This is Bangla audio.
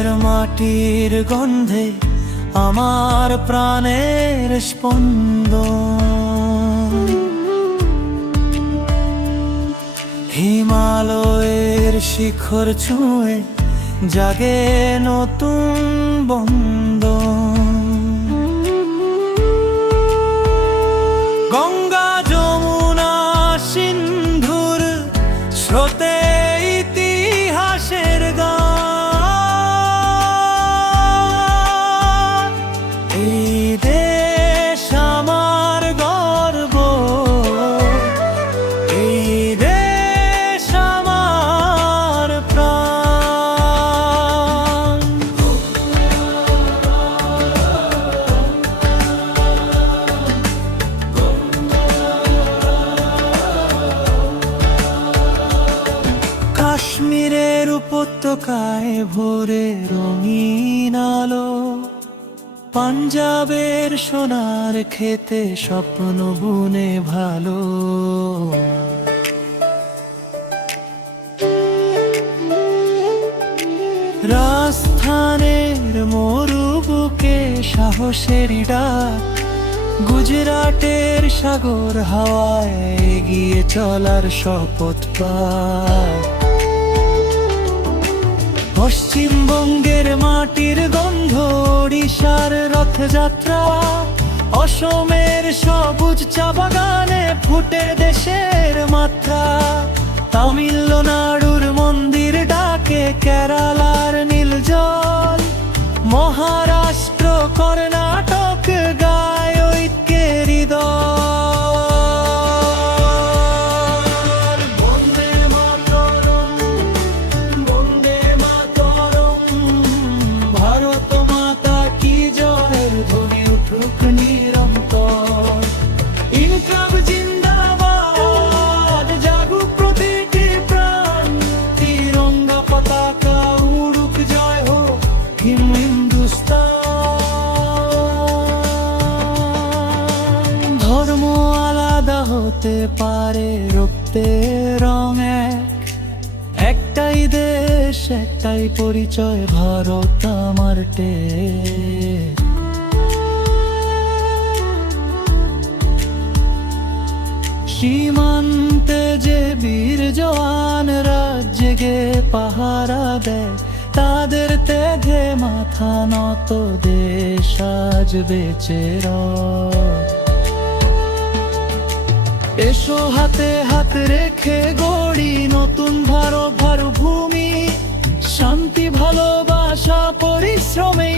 দেশের মাটির গন্ধে আমার প্রাণের স্পন্দন। হিমালয়ের শিখর ছুঁয়ে জাগে নতুন বন্ধন। গঙ্গা যমুনা সিন্ধুর স্রোতে ইতিহাসের গান। এই দেশ আমার গর্ব, এই দেশ আমার প্রাণ। কাশ্মীরের উপত্যকায় ভোরে রঙিন আলো, পাঞ্জাবের সোনার খেতে স্বপ্ন বুনে ভালো। রাজস্থানের মরুবুকে সাহসের ডাক, গুজরাটের সাগর হাওয়ায় এগিয়ে চলার শপথ পায়। পশ্চিমবঙ্গের মাটির গন্ধ, ওড়িশার রথযাত্রা, অসমের সবুজ চা বাগানে ফুটে দেশের মাত্রা। তামিলনাড়ুর মন্দির ডাকে কেরালার নীল জল, মহারাষ্ট্র কর্ণাটক গায় ঐক্যের দল। বন্দে মাতরম, বন্দে মাতরম, ভারত মাতা কি জয়ের ধ্বনি উঠুক নিরন্তর। ইনকলাব জিন্দাবাদ, জাগুক প্রতিটি প্রাণ, তিরঙ্গা পতাকা উড়ুক, জয় হোক হিন্দুস্তান। ধর্ম আলাদা হতে পারে, রক্তের রং এক, একটাই দেশ একটাই পরিচয়, ভারত আমার টেক। সীমান্তে যে বীর জওয়ানরা জেগে পাহারা দেয়, তাদের তেধে মাথা নত, দেশ আজ বেঁচে রয়। এসো হাতে হাত রেখে গড়ি নতুন ভারত ভূমি, শান্তি ভালোবাসা পরিশ্রমে